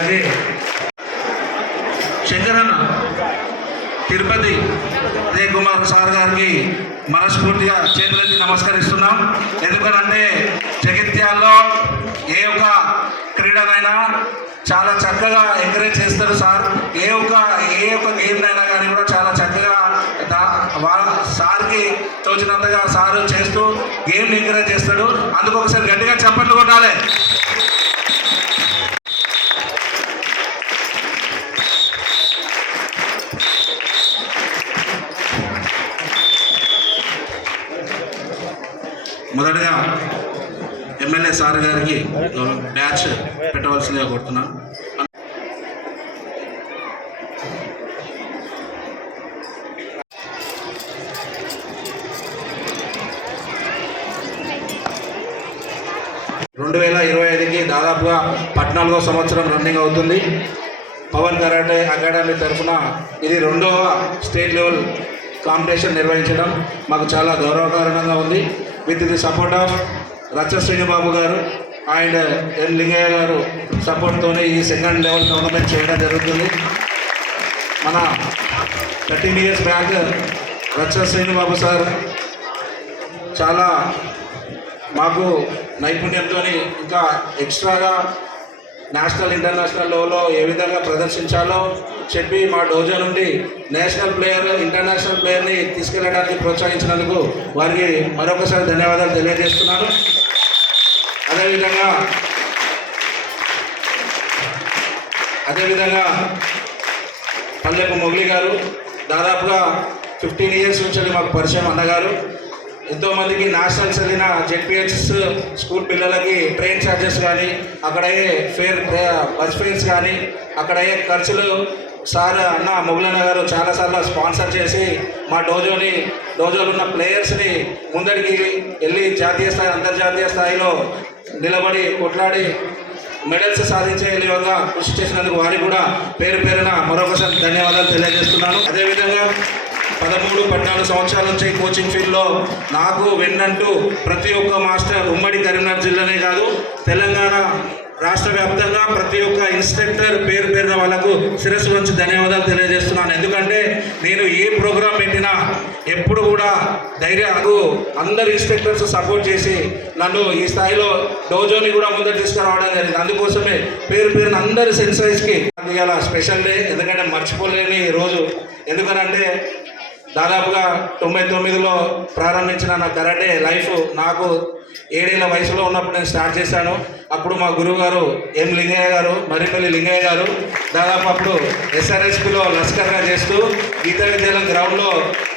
అలాగే శంకరన్న తిరుపతి ఉదయ్ కుమార్ సార్ గారికి మనస్ఫూర్తిగా చేతులెత్తి నమస్కరిస్తున్నాం. ఎందుకనంటే జగిత్యాల్లో ఏ ఒక్క క్రీడనైనా చాలా చక్కగా ఎంకరేజ్ చేస్తారు సార్. ఏ ఒక్క ఏ ఒక్క గేమ్నైనా కానీ కూడా చాలా చక్కగా వాళ్ళ సార్కి తోచినంతగా సార్ చేస్తూ గేమ్ని ఎంకరేజ్ చేస్తాడు. అందుకు ఒకసారి గట్టిగా చప్పట్లు కొట్టాలి. మొదటగా ఎమ్మెల్యే సార్ గారికి బ్యాచ్ పెట్టవలసిందిగా కోరుతున్నాను రెండు వేల ఇరవై ఐదుకి దాదాపుగా పద్నాలుగో సంవత్సరం రన్నింగ్ అవుతుంది. పవన్ కరాటే అకాడమీ తరఫున ఇది రెండవ స్టేట్ లెవెల్ కాంపిటీషన్ నిర్వహించడం మాకు చాలా గౌరవకారణంగా ఉంది. విత్ ది సపోర్ట్ ఆఫ్ రచ్చ శ్రీనిబాబు గారు అండ్ ఎన్ లింగయ్య గారు సపోర్ట్తోనే ఈ సెకండ్ లెవెల్ టోర్నమెంట్ చేయడం జరుగుతుంది. మన థర్టీన్ ఇయర్స్ బ్యాక్ రచ్చ శ్రీనిబాబు సార్ చాలా మాకు నైపుణ్యంతో ఇంకా ఎక్స్ట్రాగా నేషనల్ ఇంటర్నేషనల్ లెవెల్లో ఏ విధంగా ప్రదర్శించాలో చెప్పి మా డోజో నుండి నేషనల్ ప్లేయర్ ఇంటర్నేషనల్ ప్లేయర్ని తీసుకెళ్ళడానికి ప్రోత్సహించినందుకు వారికి మరొకసారి ధన్యవాదాలు తెలియజేస్తున్నాను. అదేవిధంగా అదేవిధంగా పల్లెపు మొగలి గారు దాదాపుగా ఫిఫ్టీన్ ఇయర్స్ నుంచి మాకు పరిచయం అన్నగారు. ఎంతోమందికి నేషనల్స్ వెళ్ళిన జెడ్పిహెచ్ఎస్ స్కూల్ పిల్లలకి ట్రైన్ ఛార్జెస్ కానీ అక్కడయ్యే ఫేర్ బస్ ఫేర్స్ కానీ అక్కడయ్యే ఖర్చులు సార్ అన్న మొగులన్న గారు చాలాసార్లు స్పాన్సర్ చేసి మా డోజోని డోజోలో ఉన్న ప్లేయర్స్ని ముందడికి వెళ్ళి జాతీయ స్థాయి అంతర్జాతీయ స్థాయిలో నిలబడి కొట్లాడి మెడల్స్ సాధించే విధంగా కృషి చేసినందుకు వారికి కూడా పేరు పేరున మరొకసారి ధన్యవాదాలు తెలియజేస్తున్నాను. అదేవిధంగా పదమూడు పద్నాలుగు సంవత్సరాల నుంచి కోచింగ్ ఫీల్డ్లో నాకు వెన్నంటూ ప్రతి ఒక్క మాస్టర్ ఉమ్మడి కరీంనగర్ జిల్లానే కాదు తెలంగాణ రాష్ట్ర వ్యాప్తంగా ప్రతి ఒక్క ఇన్స్ట్రక్టర్ పేరు పేరున వాళ్ళకు శిరస్సు నుంచి ధన్యవాదాలు తెలియజేస్తున్నాను. ఎందుకంటే నేను ఏ ప్రోగ్రాం పెట్టినా ఎప్పుడు కూడా ధైర్యాలు అందరు ఇన్స్ట్రక్టర్స్ సపోర్ట్ చేసి నన్ను ఈ స్థాయిలో డోజోని కూడా ముందర తీసుకురావడం జరిగింది. అందుకోసమే పేరు పేరున అందరి సెన్సైజ్కి ఇవాళ స్పెషల్ డే. ఎందుకంటే మర్చిపోలేని రోజు. ఎందుకనంటే దాదాపుగా తొంభై తొమ్మిదిలో ప్రారంభించిన నా కరాటే లైఫ్ నాకు ఏడేళ్ళ వయసులో ఉన్నప్పుడు నేను స్టార్ట్ చేశాను. అప్పుడు మా గురువు గారు ఎం లింగయ్య గారు మరిపల్లి లింగయ్య గారు దాదాపు అప్పుడు ఎస్ఆర్ఎస్పిలో లస్కర్గా చేస్తూ గీత విద్యాలయం గ్రౌండ్లో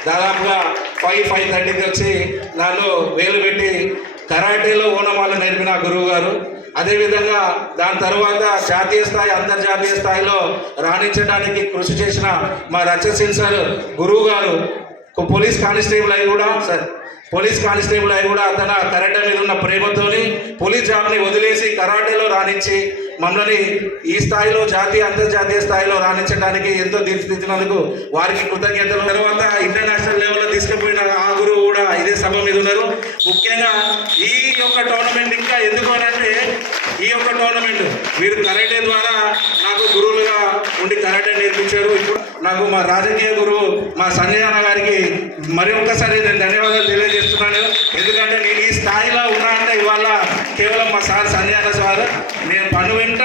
దాదాపుగా ఫైవ్ ఫైవ్ థర్టీకి వచ్చి నాలో వేలు పెట్టి కరాటేలో ఓనమాలు నేర్పిన గురువు గారు అదేవిధంగా దాని తర్వాత జాతీయ స్థాయి అంతర్జాతీయ స్థాయిలో రాణించడానికి కృషి చేసిన మా రచసిన్ సార్ గురువు గారు పోలీస్ కానిస్టేబుల్ అయి కూడా సార్ పోలీస్ కానిస్టేబుల్ అయి కూడా తన కరాటే మీద ఉన్న ప్రేమతోని పోలీస్ జాబ్ని వదిలేసి కరాటేలో రాణించి మమ్మల్ని ఈ స్థాయిలో జాతీయ అంతర్జాతీయ స్థాయిలో రాణించడానికి ఎంతో తీర్చిదిద్దినందుకు వారికి కృతజ్ఞతలు. తర్వాత ఇంటర్నేషనల్ లెవెల్లో తీసుకుపోయిన ఆ గురువు కూడా ఇదే సభ మీద ఉన్నారు. ముఖ్యంగా ఈ యొక్క టోర్నమెంట్ ఇంకా ఎందుకు అంటే ఈ యొక్క టోర్నమెంట్ మీరు కరాటే ద్వారా నాకు గురువులుగా ఉండి కరాటే నేర్పించారు. ఇప్పుడు నాకు మా రాజకీయ గురువు మా సంజయ్ అన్న గారికి మరి ఒక్కసారి నేను ధన్యవాదాలు తెలియజేస్తున్నాను. ఎందుకంటే నేను ఈ స్థాయిలో ఉన్నా అంటే ఇవాళ కేవలం మా సార్ సంజయ్ అన్న సార్ నేను పను వెంట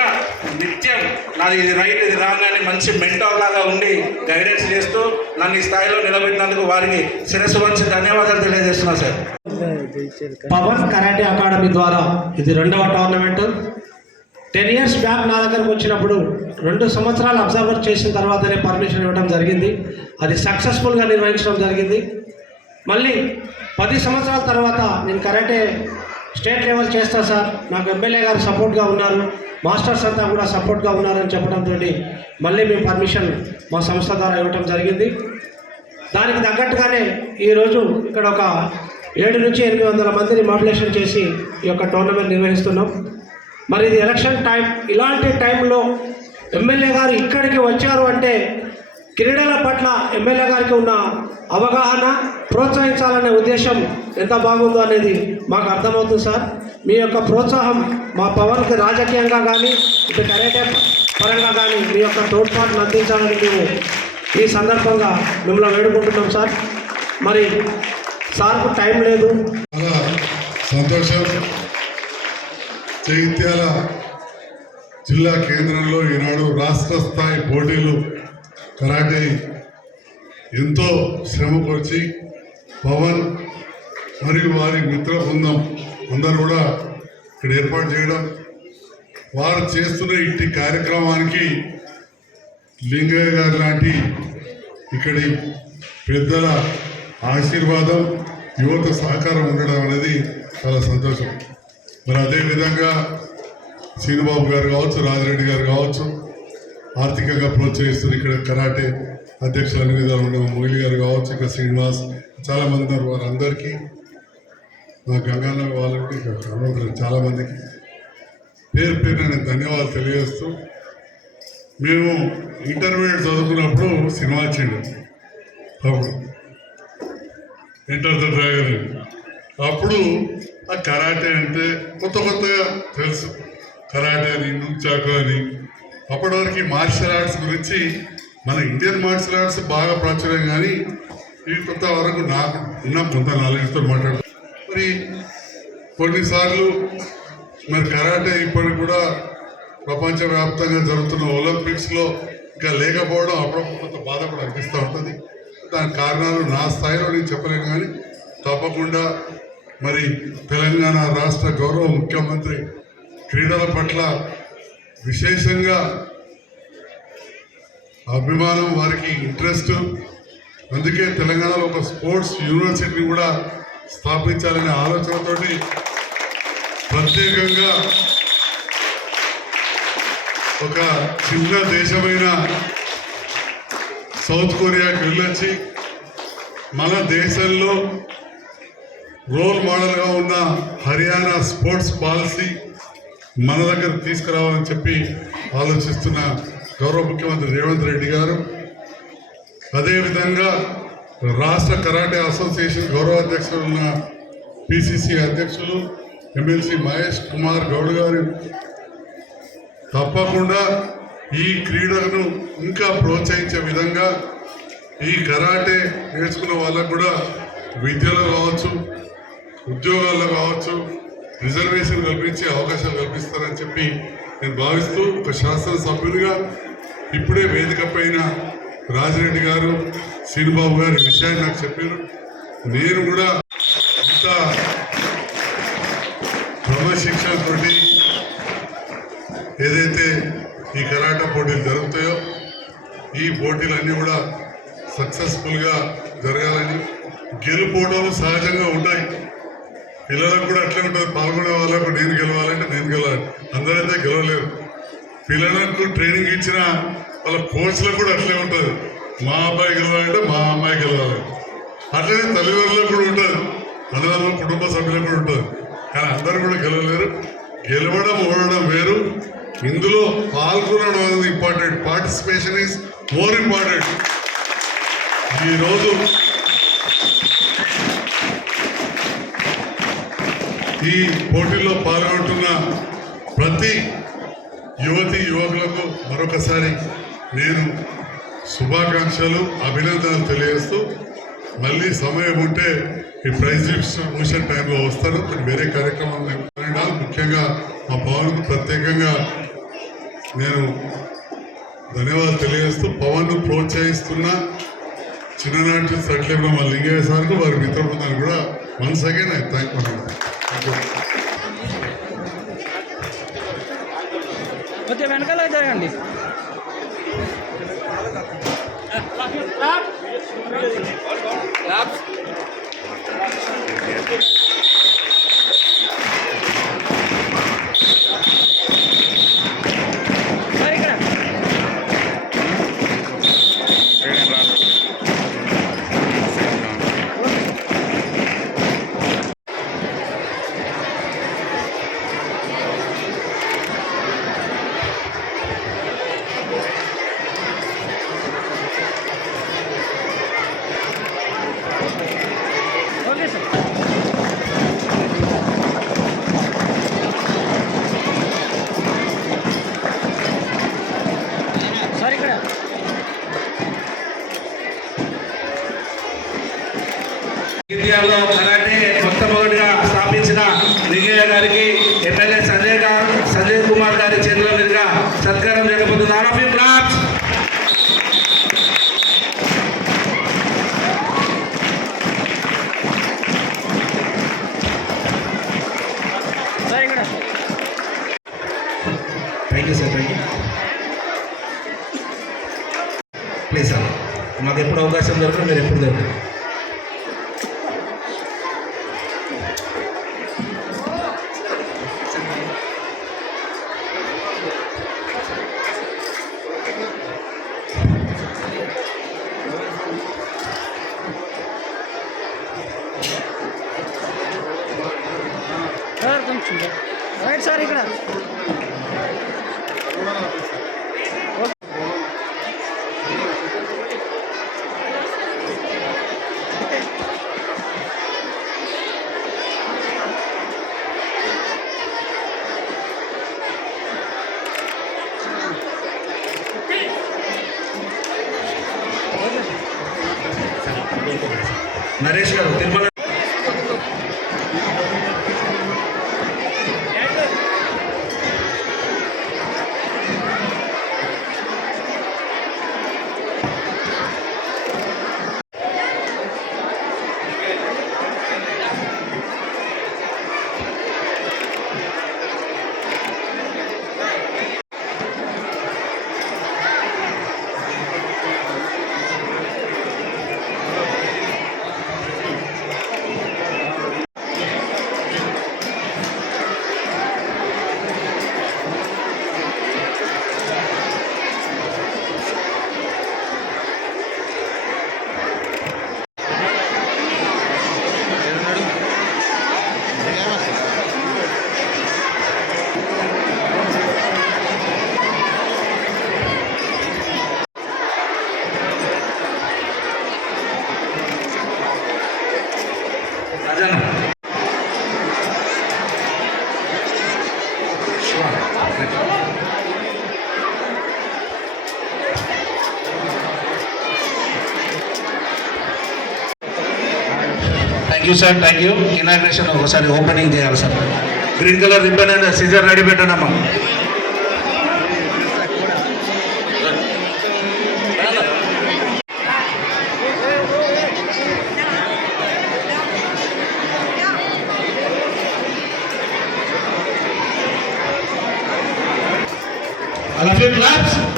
నిత్యం నాది ఇది రైట్ ఇది రాంగ్ అని మంచి మెంటర్ లాగా ఉండి గైడెన్స్ చేస్తూ నన్ను ఈ స్థాయిలో నిలబెట్టినందుకు వారికి శిరస్సు వంచి ధన్యవాదాలు తెలియజేస్తున్నాను సార్. పవన్ కరాటే అకాడమీ ద్వారా ఇది రెండవ టోర్నమెంట్. టెన్ ఇయర్స్ బ్యాక్ నా దగ్గరకు వచ్చినప్పుడు రెండు సంవత్సరాలు అబ్జర్వర్ చేసిన తర్వాతనే పర్మిషన్ ఇవ్వడం జరిగింది. అది సక్సెస్ఫుల్గా నిర్వహించడం జరిగింది. మళ్ళీ పది సంవత్సరాల తర్వాత నేను కరాటే స్టేట్ లెవెల్ చేస్తా సార్. నాకు ఎమ్మెల్యే గారు సపోర్ట్గా ఉన్నారు. మాస్టర్స్ అంతా కూడా సపోర్ట్గా ఉన్నారని చెప్పడంతో మళ్ళీ మేము పర్మిషన్ మా సంస్థ ద్వారా ఇవ్వటం జరిగింది. దానికి తగ్గట్టుగానే ఈరోజు ఇక్కడ ఒక ఏడు నుంచి ఎనిమిది వందల మందిని మాడ్యులేషన్ చేసి ఈ యొక్క టోర్నమెంట్ నిర్వహిస్తున్నాం. మరి ఇది ఎలక్షన్ టైం. ఇలాంటి టైంలో ఎమ్మెల్యే గారు ఇక్కడికి వచ్చారు అంటే క్రీడల పట్ల ఎమ్మెల్యే గారికి ఉన్న అవగాహన ప్రోత్సహించాలనే ఉద్దేశం ఎంత బాగుందో అనేది మాకు అర్థమవుతుంది సార్. మీ యొక్క ప్రోత్సాహం మా పవన్కి రాజకీయంగా కానీ ఇటు కరాటే పరంగా కానీ మీ యొక్క తోడ్పాటును అందించాలని మేము ఈ సందర్భంగా మిమ్మల్ని వేడుకుంటున్నాం సార్. మరి సార్కు టైం లేదు. సంతోషం. జగిత్యాల జిల్లా కేంద్రంలో ఈనాడు రాష్ట్ర స్థాయి పోటీలు కరాటే ఎంతో శ్రమపరిచి పవన్ మరియు వారి మిత్ర బృందం అందరూ కూడా ఇక్కడ ఏర్పాటు చేయడం. వారు చేస్తున్న ఇట్టి కార్యక్రమానికి లింగయ్య గారు లాంటి ఇక్కడి పెద్దల ఆశీర్వాదం యువత సహకారం ఉండడం అనేది చాలా సంతోషం. మరి అదేవిధంగా శ్రీనుబాబు గారు కావచ్చు రాజిరెడ్డి గారు కావచ్చు ఆర్థికంగా ప్రోత్సహిస్తున్న ఇక్కడ కరాటే అధ్యక్షులు అన్ని విధాలు ఉన్న మొయిలి గారు కావచ్చు ఇక్కడ శ్రీనివాస్ చాలామంది ఉన్నారు వారందరికీ. మా గంగాన్న వాళ్ళకి ఇక్కడ చాలామందికి చాలా పేరు పేరు నేను ధన్యవాదాలు తెలియజేస్తూ మేము ఇంటర్మీడియట్ చదువుకున్నప్పుడు సినిమా వచ్చిండు అప్పుడు ఎంటర్ ద డ్రైవర్ అప్పుడు ఆ కరాటే అంటే కొత్త కొత్తగా తెలుసు. కరాటే అని నుంచాకు అని. అప్పటి వరకు మార్షల్ ఆర్ట్స్ గురించి మన ఇండియన్ మార్షల్ ఆర్ట్స్ బాగా ప్రాచుర్యం కానీ ఈ కొంత వరకు నాకు ఉన్న కొంత నాలెడ్జ్తో మాట్లాడు మరి కొన్నిసార్లు మరి కరాటే ఇప్పటికి కూడా ప్రపంచవ్యాప్తంగా జరుగుతున్న ఒలింపిక్స్లో ఇంకా లేకపోవడం అప్పుడప్పుడు కొంత బాధ కూడా అనిపిస్తూ ఉంటుంది. దాని కారణాలు నా స్థాయిలో నేను చెప్పలేను కానీ తప్పకుండా మరి తెలంగాణ రాష్ట్ర గౌరవ ముఖ్యమంత్రి క్రీడల పట్ల విశేషంగా అభిమానం వారికి ఇంట్రెస్ట్. అందుకే తెలంగాణలో ఒక స్పోర్ట్స్ యూనివర్సిటీని కూడా స్థాపించాలనే ఆలోచనతోటి ప్రత్యేకంగా ఒక చిన్న దేశమైన సౌత్ కొరియాకి వెళ్ళొచ్చి మన దేశంలో రోల్ మోడల్గా ఉన్న హర్యానా స్పోర్ట్స్ పాలసీ మన దగ్గర తీసుకురావాలని చెప్పి ఆలోచిస్తున్న గౌరవ ముఖ్యమంత్రి రేవంత్ రెడ్డి గారు. అదేవిధంగా రాష్ట్ర కరాటే అసోసియేషన్ గౌరవ అధ్యక్షులు ఉన్న పిసిసి అధ్యక్షులు ఎమ్మెల్సీ మహేష్ కుమార్ గౌడ్ గారు. తప్పకుండా ఈ క్రీడను ఇంకా ప్రోత్సహించే విధంగా ఈ కరాటే నేర్చుకున్న వాళ్ళకు కూడా విద్యలో కావచ్చు ఉద్యోగాల్లో కావచ్చు రిజర్వేషన్ కల్పించే అవకాశాలు కల్పిస్తారని చెప్పి నేను భావిస్తూ ఒక శాసనసభ్యులుగా ఇప్పుడే వేదిక పైన రాజిరెడ్డి గారు శ్రీనుబాబు గారు ఈ విషయాన్ని నాకు చెప్పారు. నేను కూడా ఇంత క్రమశిక్షణతో ఏదైతే ఈ కరాటా పోటీలు జరుగుతాయో ఈ పోటీలన్నీ కూడా సక్సెస్ఫుల్గా జరగాలని గెలుపోవడం సహజంగా ఉంటాయి. పిల్లలకు కూడా అట్లే ఉంటుంది. పాల్గొనే వాళ్ళకు నేను గెలవాలంటే నేను గెలవాలి. అందరైతే గెలవలేరు. పిల్లలకు ట్రైనింగ్ ఇచ్చిన వాళ్ళ కోచ్లకు కూడా అట్లే ఉంటుంది. మా అబ్బాయి గెలవాలంటే మా అమ్మాయి గెలవాలి. అట్లనే తల్లిదండ్రులకు కూడా ఉంటుంది. అందులో కుటుంబ సభ్యులకు కూడా ఉంటుంది. కానీ అందరూ కూడా గెలవలేరు. గెలవడం ఓడడం వేరు. ఇందులో పాల్గొనడం అనేది important participation is more important ఈరోజు ఈ పోటీలో పాల్గొంటున్న ప్రతి యువతి యువకులకు మరొకసారి నేను శుభాకాంక్షలు అభినందనలు తెలియజేస్తూ మళ్ళీ సమయం ఉంటే ఈ ప్రైజ్ డిస్ట్రిబ్యూషన్ టైంలో వస్తాను కొన్ని వేరే కార్యక్రమాలు ముఖ్యంగా మా పవన్కు ప్రత్యేకంగా నేను ధన్యవాదాలు తెలియజేస్తూ పవన్ను ప్రోత్సహిస్తున్న చిన్ననాటి సట్లేమ మా లింగయ్య సార్కు వారి మిత్ర బృందాన్ని కూడా once again I thank you కొద్దిగా వెనకాల జరగండి sir Thank you sir thank you please sir మాకు ఎప్పుడు అవకాశం దొరకదు మీరు ఎప్పుడు దొరకదు సార్ కొంచెం రైట్ సార్ ఇక్కడ Thank you. You sir thank you inauguration ఒకసారి ఓపెనింగ్ చేయాలి sir green colour ribbon and scissor ready పెట్టండి I love you claps.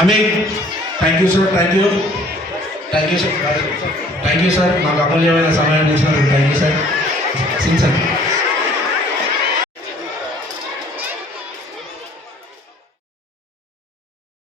Amin thank you sir thank you thank you sir thank you sir మాకు అమూల్యమైన సమయం ఇచ్చినందుకు thank you sir Singh sir